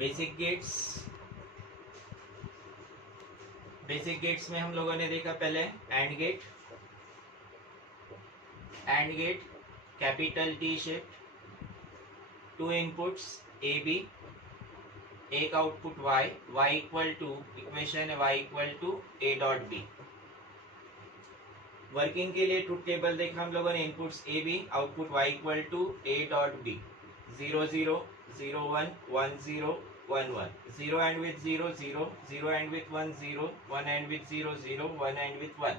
Basic gates में हम लोगों ने देखा पहले and gate capital T shape, 2 inputs A b, एक output y equal to, equation है y equal to a dot b. Working के लिए ट्रुथ टेबल देखा हम लोगों ने, inputs A B, output y equal to a dot b, 0 0 0 1 1 0 1 1, 0 and with 0 0, 0 and with 1 0, 1 and with 0 0, 1 and with 1।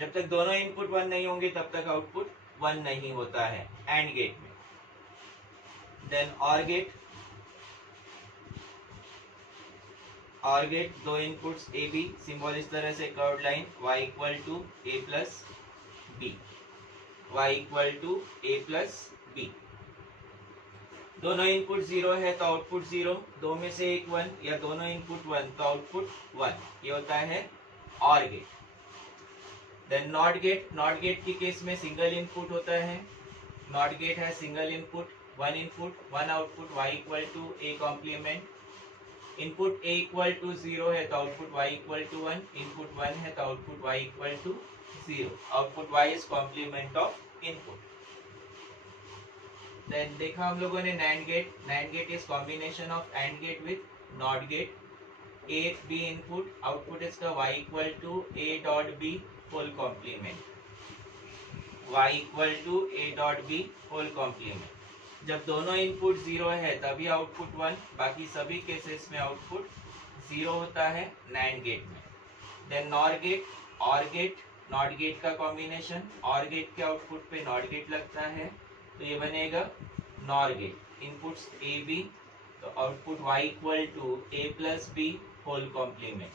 जब तक दोनों इनपुट 1 नहीं होंगे तब तक आउटपुट 1 नहीं होता है एंड गेट में। Then OR gate 2 inputs A B, symbol इस तरह से curved line, y equal to a plus B, y equal to a plus B. दोनों इनपुट 0 है तो आउटपुट 0, दो में से एक 1 या दोनों इनपुट 1 तो आउटपुट 1। ये होता है OR gate. Then NOT gate की केस में सिंगल इनपुट होता है। नॉट गेट है single input, 1 input 1 output, y equal to a complement. Input a equal to 0 है तो output y equal to 1, input 1 है तो output y equal to 0। Output y is complement of input. Then देखा हम लोगों ने NAND gate is combination of AND gate with not gate. a b input, output इसका y equal to a dot b whole complement, y equal to a dot b whole complement. जब दोनों input 0 है तभी output 1, बाकी सभी cases में output 0 होता है नैंड गेट में। Then nor gate not gate का कॉम्बिनेशन, और गेट के आउटपुट पे नॉट गेट लगता है तो ये बनेगा नॉर गेट। इनपुट्स ए बी तो output y equal to a plus b whole complement,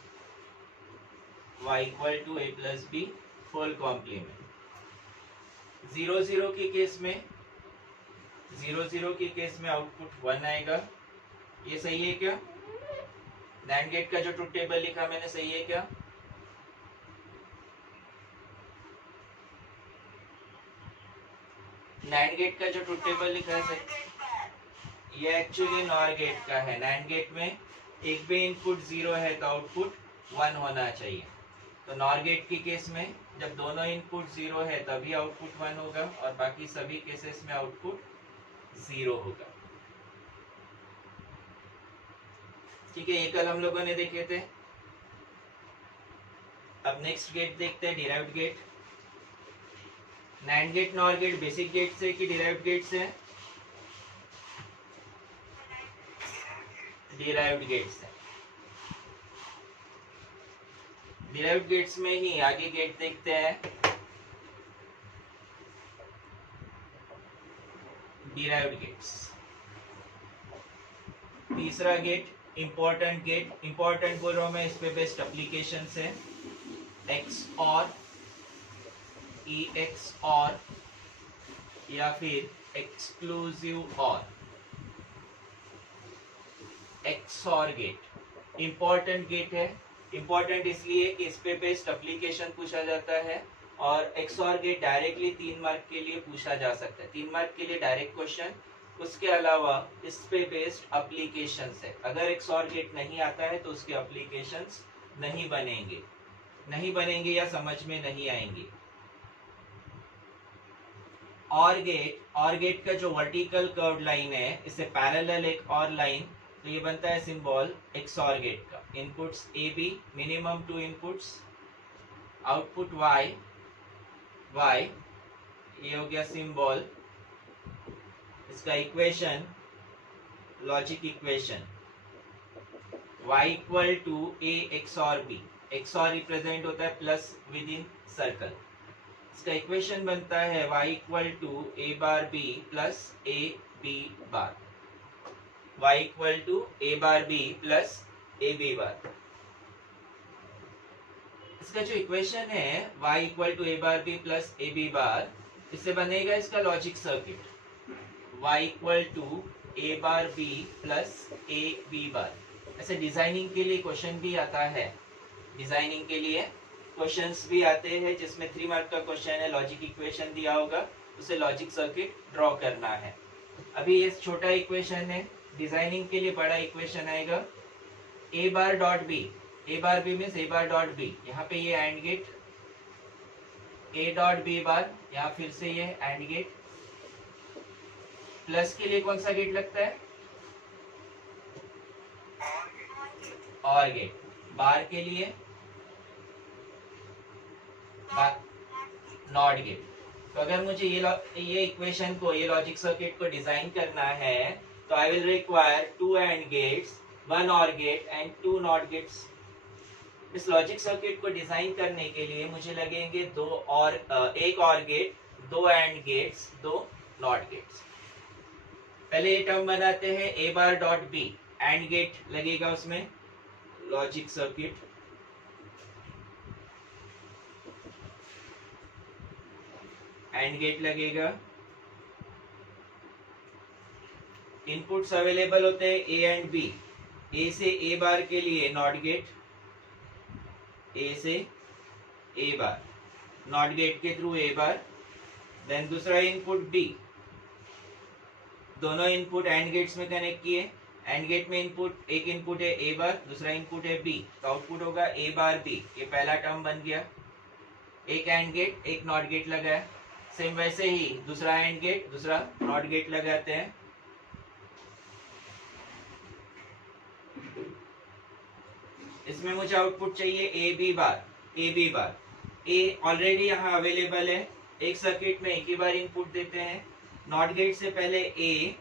y equal to a plus b whole complement. 0 0 के केस में, 0 0 के केस में आउटपुट 1 आएगा। ये सही है क्या? नैंड गेट का जो ट्रुथ टेबल लिखा मैंने, सही है क्या? नैंड गेट का जो ट्रुथ टेबल लिखा है सही? ये एक्चुअली नॉर गेट का है। नैंड गेट में एक भी इनपुट 0 है तो आउटपुट 1 होना चाहिए। तो नॉर गेट की केस में जब दोनों इनपुट 0 है तभी आउटपुट 1 होगा और बाकी सभी केसेस में आउटपुट 0 होगा। ठीक है, ये कल हम लोगों ने देखे थे। अब नेक्स्ट गेट देखते हैं, derived gate. NAND gate NOR gate basic gate से कि डिराइव्ड गेट से? डिराइव्ड गेट से। डिराइव्ड गेट्स में ही आगे गेट देखते हैं। डिराइव्ड गेट्स, तीसरा गेट इंपॉर्टेंट गेट। इंपॉर्टेंट बोल रहा हूं मैं, इस पे बेस्ट एप्लीकेशन है एक्स और ई एक्स और या फिर एक्सक्लूसिव और एक्सऑर गेट। इंपॉर्टेंट गेट है, इंपॉर्टेंट इसलिए कि इस पे बेस्ट एप्लीकेशन पूछा जाता है और एक्सऑर गेट डायरेक्टली 3 मार्क के लिए पूछा जा सकता है। 3 मार्क के लिए डायरेक्ट क्वेश्चन, उसके अलावा इस पे बेस्ड एप्लीकेशंस है। अगर एक्सऑर गेट नहीं आता है तो उसके एप्लीकेशंस नहीं बनेंगे या समझ में नहीं आएंगे। और गेट का जो वर्टिकल कर्व लाइन है, इससे पैरेलल एक और लाइन, तो ये बनता है सिंबल एक्सऑर गेट का। इनपुट्स ए B, minimum 2 inputs, output y, ये हो गया सिंबल, इसका equation, logic equation, y equal to a XOR b। XOR represent होता है प्लस विद इन सर्कल। इसका इक्वेशन बनता है y equal to a bar b plus a b bar, y equal to a bar b plus a b bar. इसका जो equation है y equal to a bar b plus a b bar, इससे बनेगा इसका logic circuit, y equal to a bar b plus a b bar. ऐसे designing के लिए question भी आता है, डिजाइनिंग के लिए क्वेश्चंस भी आते हैं जिसमें 3 मार्क का क्वेश्चन है, लॉजिक इक्वेशन दिया होगा, उसे लॉजिक सर्किट ड्रॉ करना है। अभी ये छोटा इक्वेशन है, डिजाइनिंग के लिए बड़ा इक्वेशन आएगा A bar dot B. A bar B means A bar dot B, यहाँ पे ये AND gate A dot B bar, यहाँ फिर से ये एंड गेट। प्लस के लिए कौन सा गेट लगता है? OR gate. बार के लिए नॉट गेट। तो अगर मुझे ये इक्वेशन को, ये लॉजिक सर्किट को डिजाइन करना है तो I will require 2 and gates, 1 or gate and 2 not gates. इस लॉजिक सर्किट को डिजाइन करने के लिए मुझे लगेंगे एक or gate, 2 and gates, 2 not gates. पहले ये टर्म बनाते हैं a bar dot b, and gate लगेगा उसमें, लॉजिक सर्किट एंड गेट लगेगा। इनपुट्स अवेलेबल होते हैं ए एंड बी। ए से ए बार के लिए नॉट गेट, ए से ए बार, नॉट गेट के थ्रू ए बार। देन दूसरा इनपुट बी, दोनों इनपुट एंड गेट्स में कनेक्ट किए। एंड गेट में इनपुट, एक इनपुट है ए बार, दूसरा इनपुट है बी, तो आउटपुट होगा ए बार बी। ये पहला टर्म बन गया। एक एंड गेट, एक नॉट गेट लगाया। सेम वैसे ही दूसरा एंड गेट, दूसरा नॉट गेट लगाते हैं। इसमें मुझे आउटपुट चाहिए A B bar, A B bar. A already यहाँ अवेलेबल है, एक सर्किट में एक ही बार इनपुट देते हैं। नॉट गेट से पहले ए,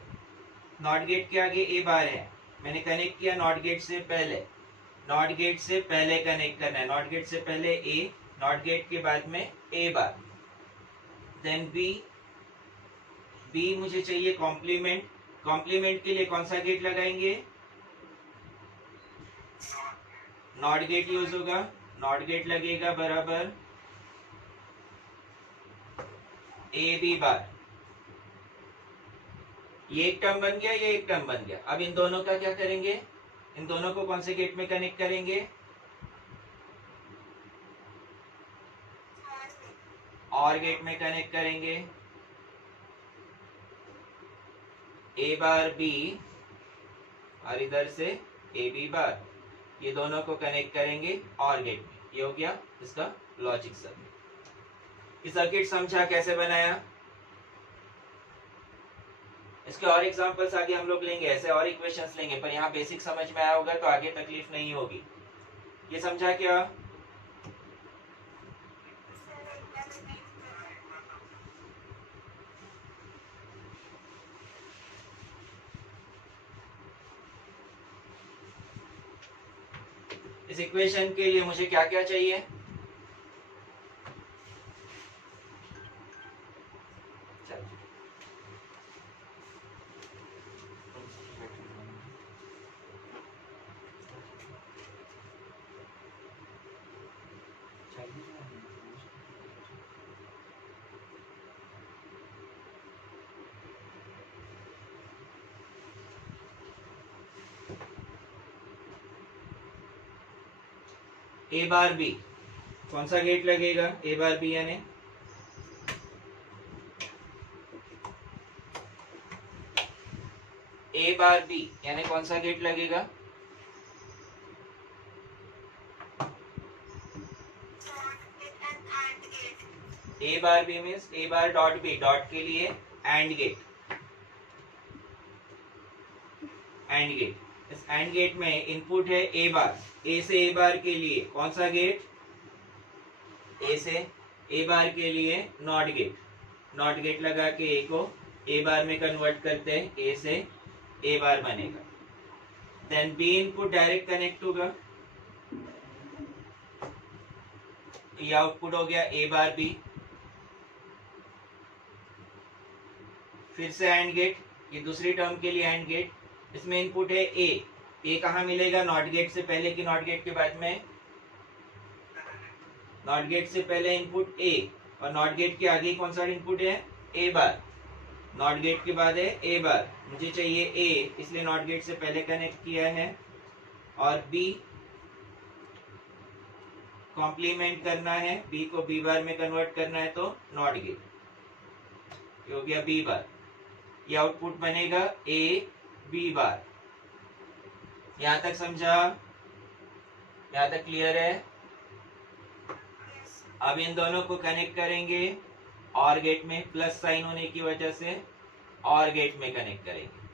नॉट गेट के आगे ए बार है, मैंने कनेक्ट किया नॉट गेट से पहले। नॉट गेट से पहले कनेक्ट करना है, नॉट गेट से पहले ए, नॉट गेट के बाद में ए बार। देन बी, बी मुझे चाहिए कॉम्प्लीमेंट। कॉम्प्लीमेंट के लिए कौन सा गेट लगाएंगे? नॉट गेट यूज होगा, नॉट गेट लगेगा बराबर ए बी बार। ये एक टर्म बन गया, ये एक टर्म बन गया। अब इन दोनों का क्या करेंगे? इन दोनों को कौन से गेट में कनेक्ट करेंगे? और गेट में कनेक्ट करेंगे। ए बार बी और इधर से ए बी बार, ये दोनों को कनेक्ट करेंगे और गेट में। ये हो गया इसका लॉजिक सर्किट। ये सर्किट समझा कैसे बनाया? इसके और एग्जांपल्स आगे हम लोग लेंगे, ऐसे और इक्वेशंस लेंगे, पर यहाँ बेसिक समझ में आया होगा तो आगे तकलीफ नहीं होगी। ये समझा क्या? इस इक्वेशन के लिए मुझे क्या क्या चाहिए? ए बार बी, कौन सा गेट लगेगा? ए बार बी यानी ए बार बी यानी कौन सा गेट लगेगा? ए bar B means A bar dot B, dot के लिए एंड गेट, एंड गेट। इस एंड गेट में इनपुट है ए बार, ए से ए बार के लिए कौन सा गेट? ए से ए बार के लिए नॉट गेट, नॉट गेट लगा के ए को ए बार में कन्वर्ट करते हैं, ए से ए बार बनेगा। Then B input direct connect होगा, ये आउटपुट हो गया ए बार बी। फिर से एंड गेट, ये दूसरी टर्म के लिए एंड गेट, इसमें इनपुट है ए, ए कहाँ मिलेगा? नॉट गेट से पहले कि नॉट गेट के बाद में? नॉट गेट से पहले इनपुट ए, और नॉट गेट के आगे कौन सा इनपुट है? ए बार। नॉट गेट के बाद है ए बार, मुझे चाहिए ए, इसलिए नॉट गेट से पहले कनेक्ट किया है। और बी कॉम्प्लीमेंट करना है, बी को बी बार में कन्वर्ट करना है, तो नॉट गेट, ये हो गया बी बार। ये आउटपुट बनेगा ए बी बार। यहाँ तक समझा? यहाँ तक क्लियर है? अब इन दोनों को कनेक्ट करेंगे और गेट में, प्लस साइन होने की वजह से और गेट में कनेक्ट करेंगे।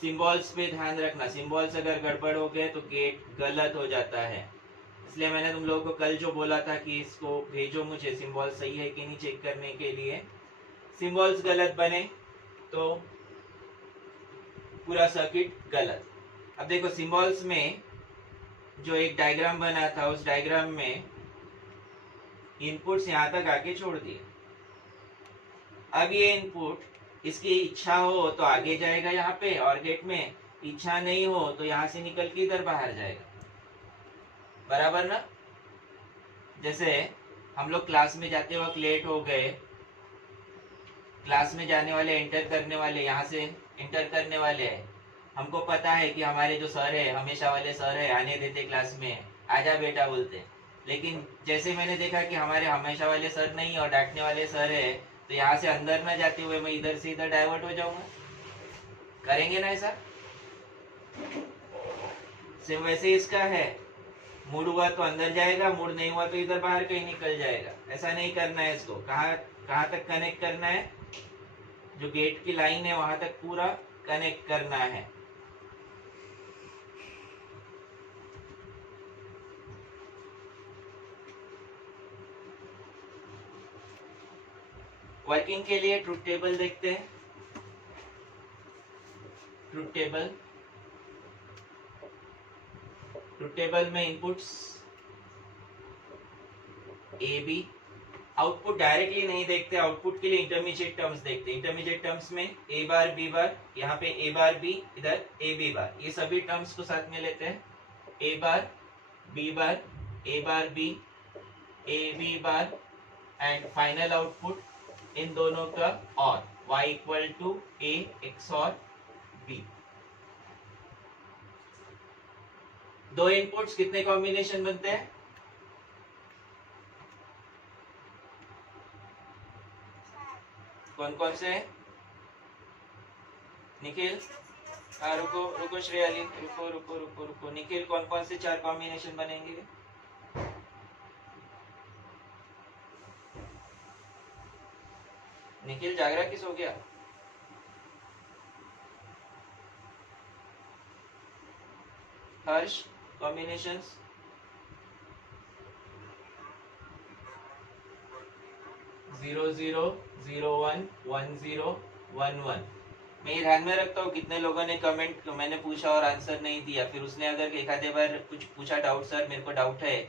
सिंबल्स पे ध्यान रखना, सिंबल्स अगर गड़बड़ हो गए तो गेट गलत हो जाता है। इसलिए मैंने तुम लोगों को कल जो बोला था कि इसको भेजो मुझे, सिंबल सही है कि नहीं चेक करने के लिए। सिंबल्स गलत बने तो पूरा सर्किट गलत। अब देखो सिंबल्स में जो एक डायग्राम बना था, उस डायग्राम में इनपुट्स यहाँ तक आके छोड़ दिए। अब ये इनपुट इसकी इच्छा हो तो आगे जाएगा यहाँ पे और गेट में, इच्छा नहीं हो तो यहाँ से निकल के इधर बाहर जाएगा। बराबर ना? जैसे हम लोग क्लास में जाते वक्त लेट हो गए, क्लास में जाने वाले, एंटर करने वाले, यहाँ से एंटर करने वाले हैं, हमको पता है कि हमारे जो सर है, हमेशा वाले सर है, आने देते क्लास में, आजा बेटा बोलते। लेकिन जैसे मैंने देखा कि हमारे हमेशा वाले सर नहीं और डांटने वाले सर है, तो यहाँ से अंदर न जाते हुए मैं इधर से इधर डाइवर्ट हो जाऊंगा। करेंगे ना ऐसा? सिर्फ वैसे ही इसका है, मूड हुआ तो अंदर जाएगा, मूड नहीं हुआ तो इधर बाहर कहीं निकल जाएगा। ऐसा नहीं करना है इसको। कहाँ तक कनेक्ट करना है? जो गेट की लाइन है वहां तक पूरा कनेक्ट करना है। वर्किंग के लिए ट्रुथ टेबल देखते हैं। ट्रुथ टेबल में inputs A B, output directly नहीं देखते, आउटपुट के लिए इंटरमीडिएट टर्म्स देखते हैं। इंटरमीडिएट टर्म्स में ए बार बी बार, यहाँ पे ए बार बी, इधर ए बी बार, ये सभी टर्म्स को साथ में लेते हैं। A bar b bar, a bar B, a B bar, and final output इन दोनों का or y equal to a XOR b। दो इनपुट्स कितने कॉम्बिनेशन बनते हैं? कौन कौन से हैं? निखिल, हाँ रुको रुको श्रेयाली, रुको रुको रुको रुको। निखिल, कौन कौन से 4 कॉम्बिनेशन बनेंगे? निखिल जागरा किस हो गया? हर्ष, कॉम्बिनेशंस? Zero zero, 0 1, 1 0, 1 1। मैं ये ध्यान में रखता हूँ कितने लोगों ने कमेंट, मैंने पूछा और आंसर नहीं दिया, फिर उसने अगर एक आधे बार कुछ पूछा डाउट, सर मेरे को डाउट है,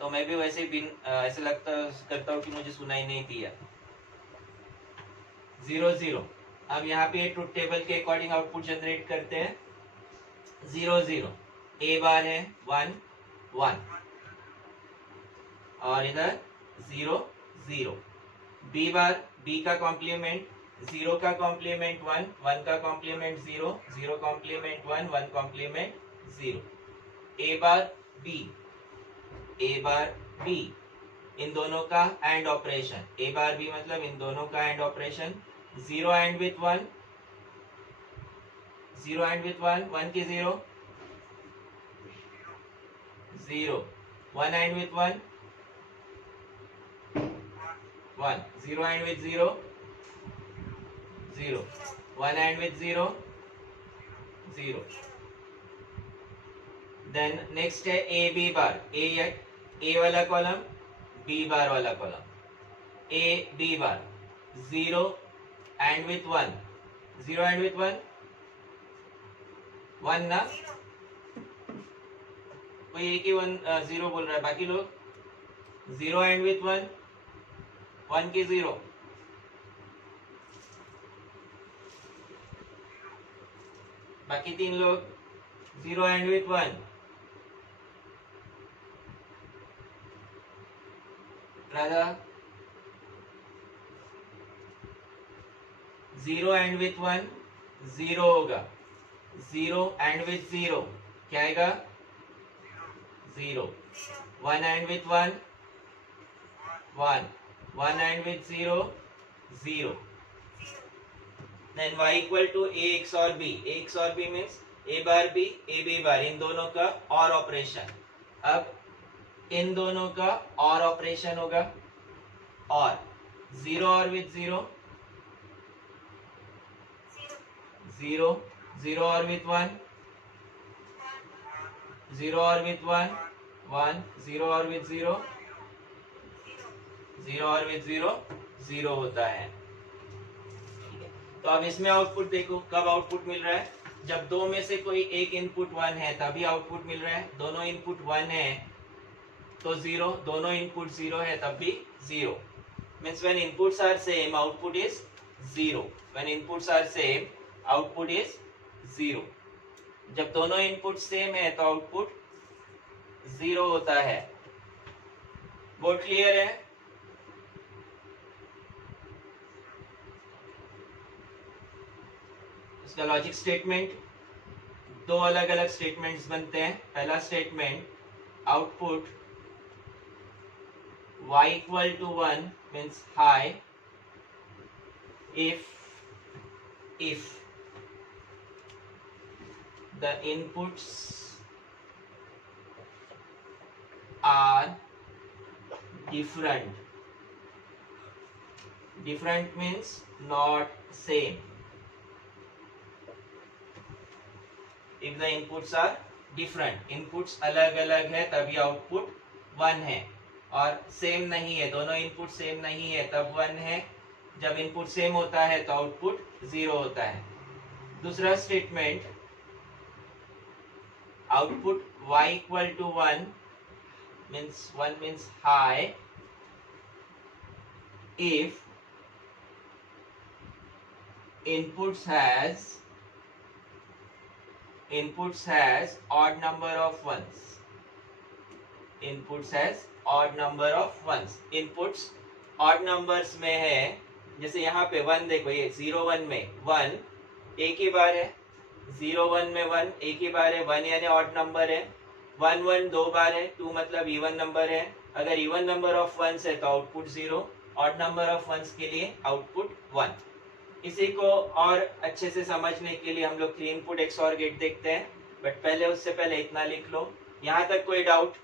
तो मैं भी वैसे ही ऐसे लगता करता हूँ कि मुझे सुना ही नहीं दिया। 0 0। अब यहाँ पे ट्रुथ टेबल के अकॉर्डिंग आउटपुट जनरेट करते हैं। 0 0, ए बार है 1 1, और इधर 0 0। बी बार, बी का कॉम्प्लीमेंट 0 का कॉम्प्लीमेंट 1, 1 का complement 0, 0 complement 1, 1 complement 0। A bar B, A bar B, इन दोनों का AND operation. A bar B मतलब इन दोनों का AND operation. 0 and with 1, 0 and with 1, 1 की 0 0, 1 and with 1 1, 0 and with 0 0, 1 and with 0 0। Then next है ए बी बार, ए वाला कॉलम, बी बार वाला column. A B bar 0 and with 1, 0 and with 1 1 ना, कोई एक ही 1 0 बोल रहा है, बाकी लोग 0 एंड विथ 1, 1 की 0, बाकी 3 लोग 0 and with 1। Radha 0 and with 1 0 होगा, 0 एंड विथ 0 क्या आएगा? 0। 1 and with 1 1, 1 and with 0 0। Then y equal to a XOR b, a XOR b means a bar b a b bar, इन दोनों का और ऑपरेशन। अब इन दोनों का और ऑपरेशन होगा, और 0 और विथ 0 0, 0 और विथ 1 0 और विथ 1 1, 0 और विथ 0 0 और विथ 0 0 होता है। ठीक है, तो अब इसमें आउटपुट देखो, कब आउटपुट मिल रहा है, जब दो में से कोई एक इनपुट 1 है तभी आउटपुट मिल रहा है। दोनों इनपुट 1 है तो 0, दोनों इनपुट 0 है तब भी 0। Means when inputs are same output is 0, when inputs are same output is 0। जब दोनों इनपुट सेम है तो आउटपुट 0 होता है। बोर्ड क्लियर है? इसका लॉजिक स्टेटमेंट, दो अलग अलग स्टेटमेंट्स बनते हैं। पहला statement, output y equal to 1 means high if the inputs are different means not same। if the inputs are different, inputs अलग अलग है तभी आउटपुट 1 है, और सेम नहीं है, दोनों इनपुट सेम नहीं है तब 1 है। जब इनपुट सेम होता है तो आउटपुट 0 होता है। दूसरा statement, output y equal to 1 means high if inputs has odd number of ones, inputs has odd number of ones। inputs odd numbers में है, जैसे यहाँ पे 1 देखो, ये 0 1 में 1 एक ही बार है, 0 1 में 1 एक ही बार है, 1 यानी ऑड नंबर है, 1 1 दो बार है, 2 मतलब इवन नंबर है। अगर इवन नंबर ऑफ वंस है तो output 0, odd number of ones के लिए आउटपुट 1। इसी को और अच्छे से समझने के लिए हम लोग 3 इनपुट XOR गेट देखते हैं, बट पहले उससे पहले इतना लिख लो। यहाँ तक कोई डाउट?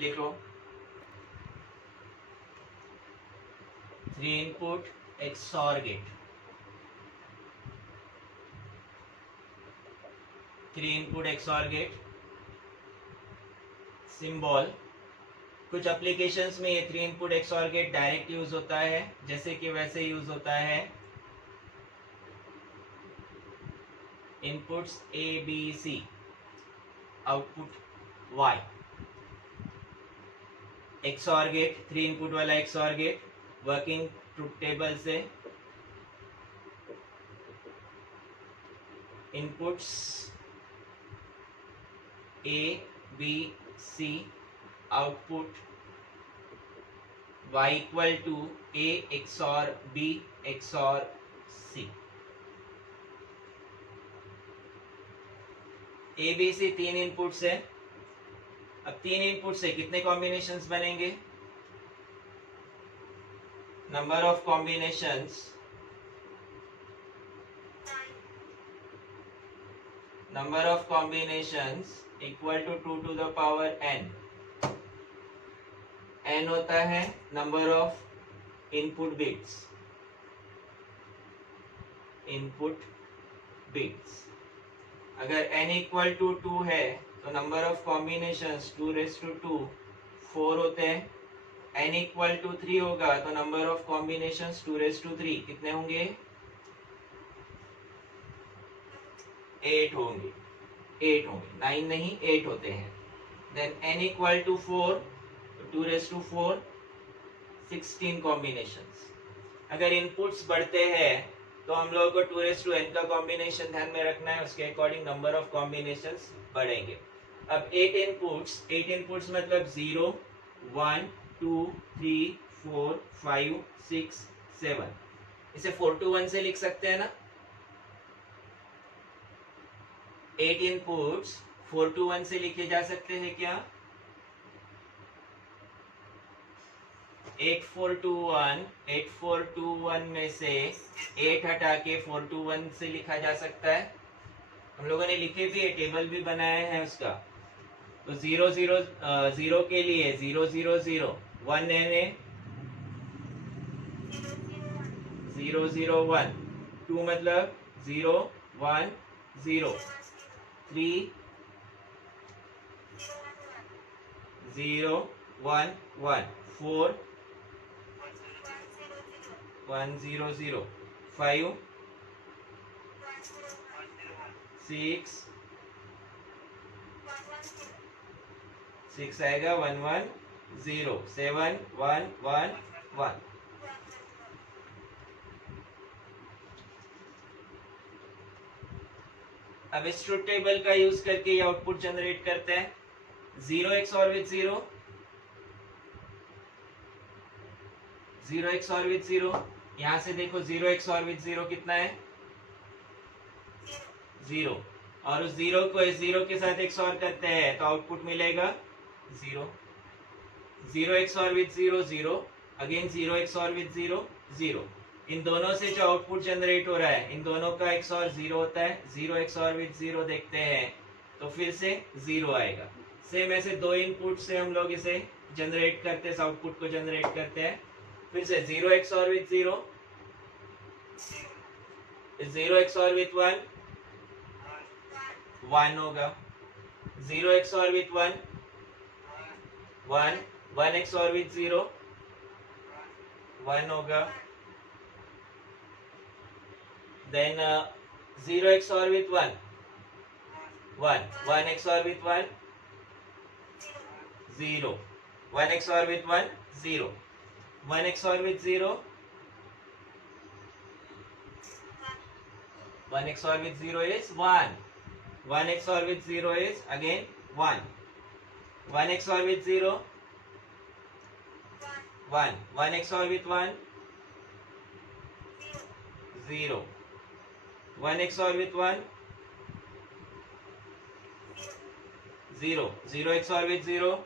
लिख लो, 3 input XOR gate, 3 input XOR gate symbol. कुछ एप्लीकेशंस में ये 3 input XOR gate direct use होता है, जैसे कि वैसे यूज होता है inputs A B C, output Y। XOR gate, 3 input वाला XOR gate working truth table से inputs A B C, output y equal to A XOR B XOR C। A B C 3 input से, अब 3 input से कितने combinations बनेंगे? Number of combinations, number of combinations equal to 2 to the power n। n होता है number of input bits, input bits। अगर n equal to 2 है तो number of combinations 2 raised to 2 4 होते हैं। n equal to 3 होगा तो number of combinations 2 raised to 3 कितने होंगे? 8 होंगे, 8 होंगे, 9 नहीं 8 होते हैं। Then n equal to 4, 2 raise to 4 16 combinations. अगर इनपुट्स बढ़ते हैं तो हम लोगों को 2 रेज टू n का कॉम्बिनेशन ध्यान में रखना है, उसके अकॉर्डिंग नंबर ऑफ कॉम्बिनेशंस बढ़ेंगे। अब 8 इनपुट्स मतलब 0 1 2 3 4 5 6 7, इसे 4 to 1 से लिख सकते हैं ना। 8 इनपुट्स 4 to 1 से लिखे जा सकते हैं क्या? 8421 में से 8 हटा के 421 से लिखा जा सकता है। हम लोगों ने लिखे भी है, टेबल भी बनाया है उसका। तो 0 के लिए 000 1 है 001 2 मतलब 0 1 0 3 0 1 1 4 1 0 0 5 6 6 आएगा 1 1 0 7 1 1 1। अब इस ट्रुथ टेबल का यूज करके ये आउटपुट जनरेट करते हैं। 0 XOR with 0 0 XOR with 0। यहां से देखो 0 XOR with 0 कितना है 0, और उस 0 को इस 0 के साथ XOR करते हैं तो आउटपुट मिलेगा 0। 0 XOR with 0 0, again 0 XOR with 0 0। इन दोनों से जो आउटपुट जनरेट हो रहा है इन दोनों का XOR 0 होता है। 0 XOR with 0 देखते हैं तो फिर से 0 आएगा। सेम ऐसे दो इनपुट से हम लोग इसे जनरेट करते हैं, इस आउटपुट को जनरेट करते हैं। फिर से 0 XOR with 0 0 XOR with 1 1 होगा। 0 XOR with 1 1 1 XOR with 0 1 होगा। Then 0 XOR with 1 1 1 XOR with 1 0 1 XOR with 1 0 1 XOR with 0 1 XOR with 0 is 1 1 XOR with 0 is again 1 1 XOR with 0 1 1 XOR with 1 0 1 XOR with 1 0 0 XOR with 0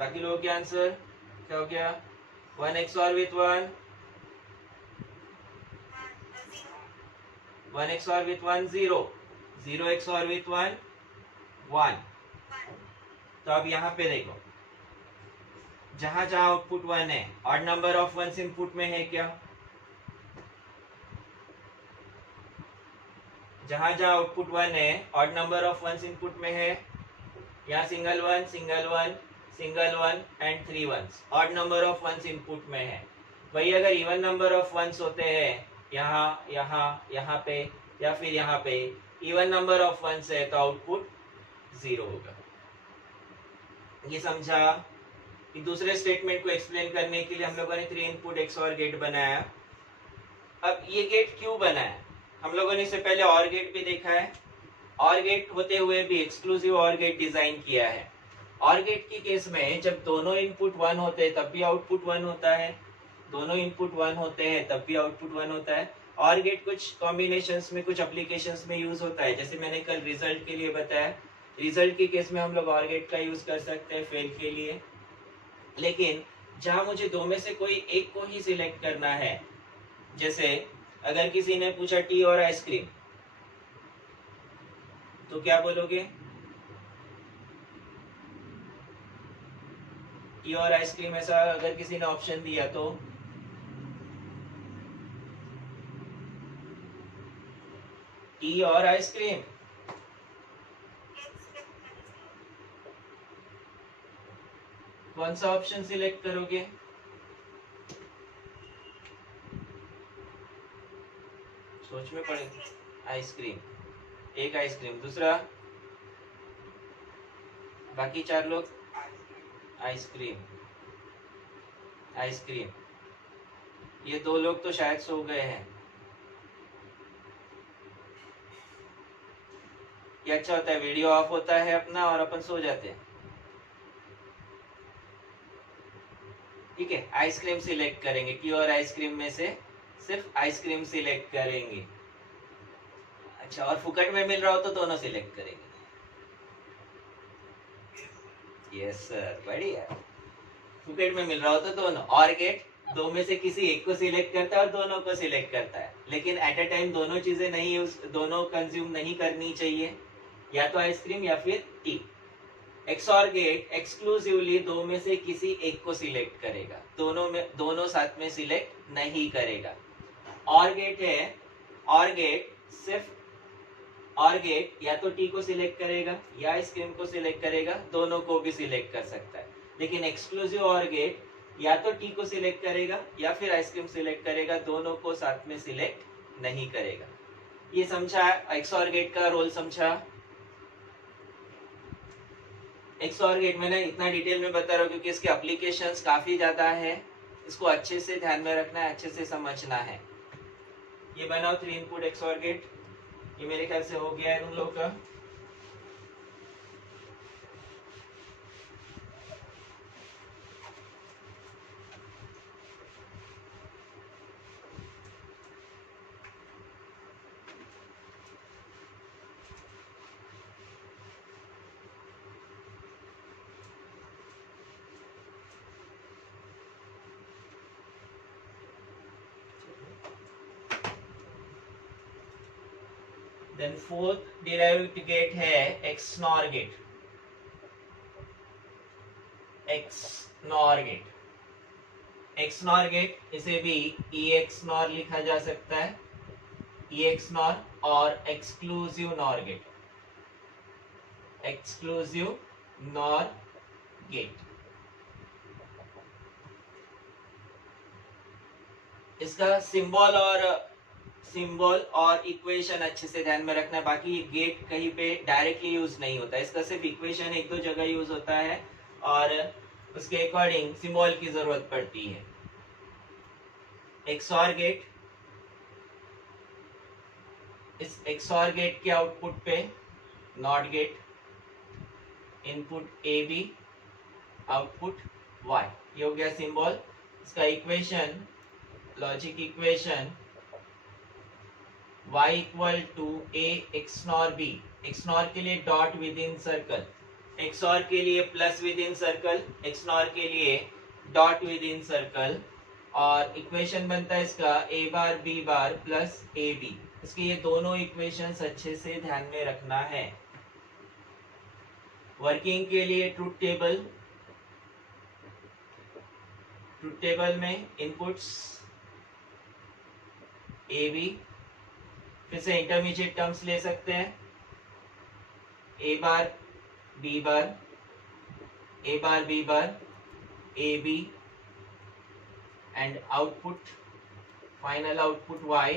बाकी लोगों के answer क्या हो गया 1 XOR with 1 1 XOR with 1 0 0 XOR with 1 1। तो अब यहाँ पे देखो जहां जहां आउटपुट 1 है odd number of ones input में है क्या, जहां जहां आउटपुट 1 है odd number of ones input में है। यहाँ single one single one single one and 3 ones odd number of ones input में है। वही अगर इवन नंबर ऑफ वंस होते हैं यहाँ यहाँ यहाँ पे या फिर यहाँ पे इवन नंबर ऑफ वंस है तो आउटपुट 0 होगा। ये समझा कि दूसरे स्टेटमेंट को एक्सप्लेन करने के लिए हम लोगों ने 3 इनपुट XOR गेट बनाया। अब ये गेट क्यों बनाया, हम लोगों ने इससे पहले OR गेट भी देखा है। OR गेट होते हुए भी एक्सक्लूसिव OR गेट डिजाइन किया है। OR गेट की केस में जब दोनों इनपुट 1 होते हैं तब भी आउटपुट 1 होता है, दोनों इनपुट 1 होते हैं तब भी आउटपुट 1 होता है। OR गेट कुछ कॉम्बिनेशंस में कुछ एप्लीकेशंस में यूज होता है, जैसे मैंने कल रिजल्ट के लिए बताया। रिजल्ट के केस में हम लोग OR गेट का यूज कर सकते हैं फेल के लिए। लेकिन जहां मुझे दो में से कोई एक को ही सिलेक्ट करना है, जैसे अगर किसी ने पूछा टी और आइसक्रीम तो क्या बोलोगे, टी और आइसक्रीम ऐसा अगर किसी ने ऑप्शन दिया तो टी और आइसक्रीम, कौन सा ऑप्शन सिलेक्ट करोगे? सोच में पड़ेगा। आइसक्रीम, एक आइसक्रीम, दूसरा बाकी 4 लोग आइसक्रीम आइसक्रीम। ये 2 लोग तो शायद सो गए हैं। ये अच्छा होता है, वीडियो ऑफ होता है अपना और अपन सो जाते हैं। ठीक है, आइसक्रीम सिलेक्ट करेंगे, टी और आइसक्रीम में से सिर्फ आइसक्रीम सिलेक्ट करेंगे। अच्छा, और फुकट में मिल रहा हो तो दोनों सिलेक्ट करेंगे। यस सर, बढ़िया। फुकेट में मिल रहा हो तो दोनों, और गेट दो में से किसी एक को सिलेक्ट करता है और दोनों को सिलेक्ट करता है, लेकिन एट अ टाइम दोनों चीजें नहीं यूज, दोनों कंज्यूम नहीं करनी चाहिए, या तो आइसक्रीम या फिर टी। एक्सऑर गेट एक्सक्लूसिवली दो में से किसी एक को सिलेक्ट करेगा, दोनों साथ में सिलेक्ट नहीं करेगा। और गेट है, और गेट सिर्फ, और गेट या तो टी को सिलेक्ट करेगा या आइसक्रीम को सिलेक्ट करेगा, दोनों को भी सिलेक्ट कर सकता है। लेकिन एक्सक्लूसिव और गेट या तो टी को सिलेक्ट करेगा या फिर आइसक्रीम सिलेक्ट करेगा, दोनों को साथ में सिलेक्ट नहीं करेगा। ये समझा एक्सऑर गेट का रोल समझा। एक्सऑर गेट में ना इतना डिटेल में बता रहा हूँ क्योंकि इसके एप्लीकेशंस काफी ज्यादा है, इसको अच्छे से ध्यान में रखना है, अच्छे से समझना है। ये बनाओ 3 इनपुट एक्सऑर गेट, ये मेरे ख्याल से हो गया है तुम लोग का। देन फोर्थ डिराइव्ड गेट है XNOR gate. XNOR gate, XNOR gate, इसे भी EX-NOR लिखा जा सकता है, EX-NOR और exclusive NOR gate, exclusive NOR gate. इसका सिंबल और इक्वेशन अच्छे से ध्यान में रखना है, बाकी ये गेट कहीं पे डायरेक्टली यूज नहीं होता, इसका सिर्फ इक्वेशन एक दो जगह यूज होता है और उसके अकॉर्डिंग सिंबल की जरूरत पड़ती है। एक्सऑर गेट, इस एक्सऑर गेट के आउटपुट पे not gate, input AB, output Y, ये हो गया सिंबल। इसका equation, logic equation y equal to A XNOR B, XNOR के लिए dot with in circle, XOR के लिए plus with in circle, XNOR के लिए डॉट विद इन सर्कल, और इक्वेशन बनता है इसका A bar B bar plus AB। इसके ये दोनों इक्वेशंस अच्छे से ध्यान में रखना है। वर्किंग के लिए ट्रुथ टेबल, ट्रुथ टेबल में इनपुट्स AB, फिर से इंटरमीडिएट टर्म्स ले सकते हैं, A bar B bar, A bar B bar, AB, and output, final output Y,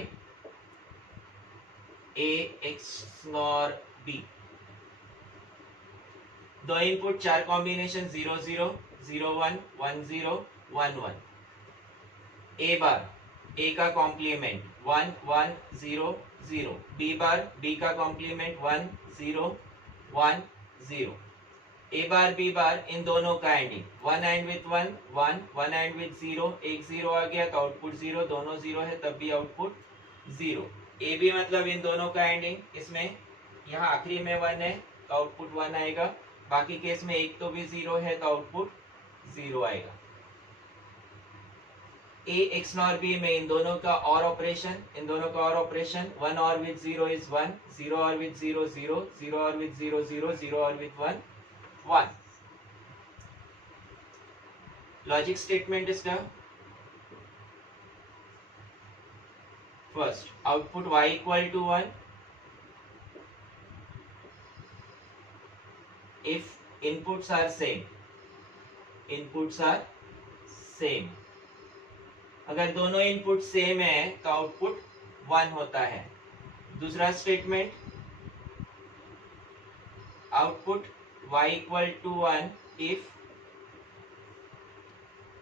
A XNOR B। दो इनपुट, चार कॉम्बिनेशन 0 0 0 1 1 0 1 1। A बार, A का कॉम्प्लीमेंट 1 1 0 0, B बार B का complement 1 0 1 0, A bar B bar इन दोनों का ending 1 and with 1 1 1 and with 0, एक 0 आ गया तो आउटपुट 0, दोनों 0 है तब भी आउटपुट 0। AB मतलब इन दोनों का एंडिंग, इसमें यहाँ आखिरी में 1 है तो आउटपुट 1 आएगा, बाकी केस में एक तो भी 0 है तो आउटपुट 0 आएगा। A XNOR B में इन दोनों का और ऑपरेशन, इन दोनों का और ऑपरेशन, 1 और विथ 0 इज 1, 0 और विथ 0 0, 0 और विथ 0 0, 0 और विथ 1 1। लॉजिक स्टेटमेंट इसका first, output Y equal to 1 if inputs are same, inputs are same, अगर दोनों इनपुट सेम है तो आउटपुट 1 होता है। दूसरा statement, output Y equal to 1 if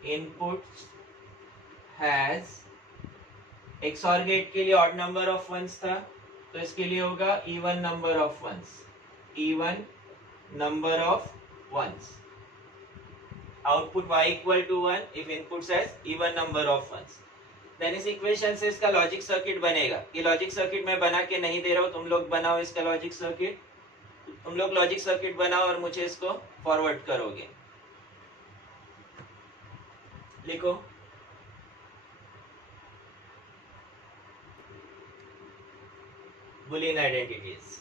input has, XOR gate के लिए ऑड नंबर ऑफ वंस था तो इसके लिए होगा even number of ones, even number of ones. Output Y equal to 1 if input has even number of ones. Then इस equation से इसका लॉजिक सर्किट बनेगा। ये लॉजिक सर्किट मैं बना के नहीं दे रहा हूँ, तुम लोग बनाओ इसका लॉजिक सर्किट। तुम लोग लॉजिक सर्किट बनाओ और मुझे इसको फॉरवर्ड करोगे। लिखो Boolean identities.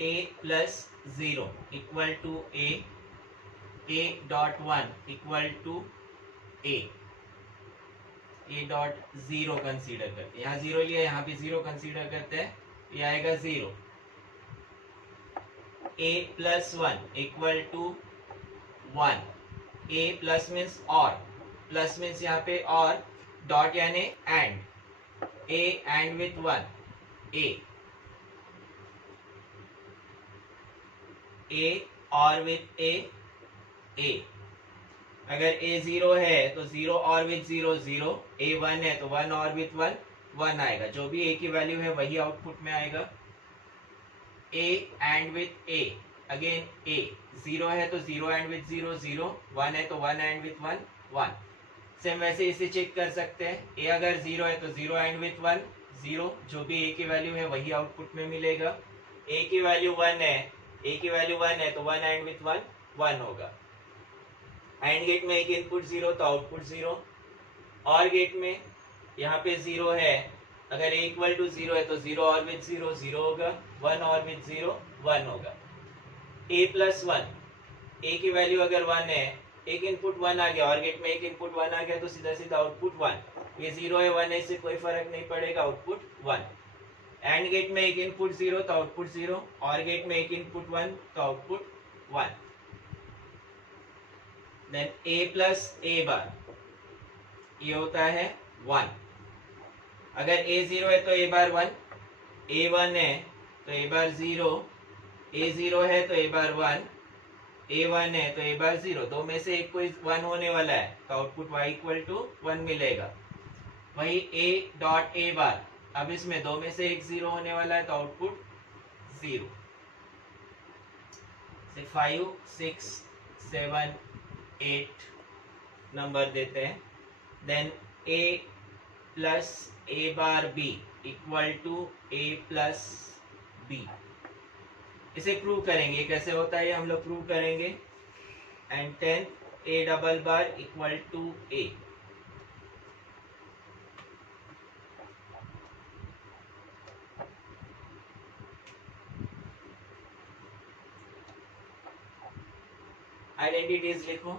a plus 0 equal to a dot 1 equal to a dot 0 consider करते हैं, यहाँ 0 लिया, यहाँ भी 0 कंसीडर करते हैं, ये आएगा 0। a plus 1 equal to 1, a plus means और, प्लस मीन्स यहाँ पे और, डॉट यानी and, a and with 1, a और विथ a। अगर a 0 है तो 0 और विथ 0 0, a 1 है तो 1 और विथ 1 1 आएगा, जो भी a की वैल्यू है वही आउटपुट में आएगा। a and with a, again a 0 है तो 0 एंड विथ 0 0, 1 है तो 1 एंड विथ 1 1। सेम वैसे इसे चेक कर सकते हैं, a अगर 0 है तो 0 एंड विथ 1 0, जो भी a की वैल्यू है वही आउटपुट में मिलेगा। a की वैल्यू 1 है, a की वैल्यू 1 है तो 1 एंड विथ 1 1 होगा। एंड गेट में एक इनपुट 0 तो आउटपुट 0। और गेट में यहाँ पे 0 है, अगर a इक्वल टू 0 है तो 0 और विथ 0 0 होगा, 1 और विथ 0 1 होगा। a प्लस 1, a की वैल्यू अगर 1 है, एक इनपुट 1 आ गया, और गेट में एक इनपुट 1 आ गया तो सीधा सीधा आउटपुट 1। ये 0 है 1 है, इससे कोई फर्क नहीं पड़ेगा, आउटपुट 1। एंड गेट में एक इनपुट 0 तो आउटपुट 0, और गेट में एक इनपुट 1 तो output 1। Then a plus a bar, ये होता है 1। अगर a 0 है तो a बार 1, a 1 है तो a बार 0, a 0 है तो a बार 1, a 1 है तो a बार 0, दो में से एक कोई 1 होने वाला है तो आउटपुट y इक्वल टू 1 मिलेगा। वही a डॉट a बार, अब इसमें दो में से एक 0 होने वाला है तो आउटपुट 0। 5 6 7 8 नंबर देते हैं। Then a plus a bar b equal to a plus b, इसे प्रूव करेंगे, कैसे होता है ये हम लोग प्रूव करेंगे। And 10 a double bar equal to a। Identities लिखो।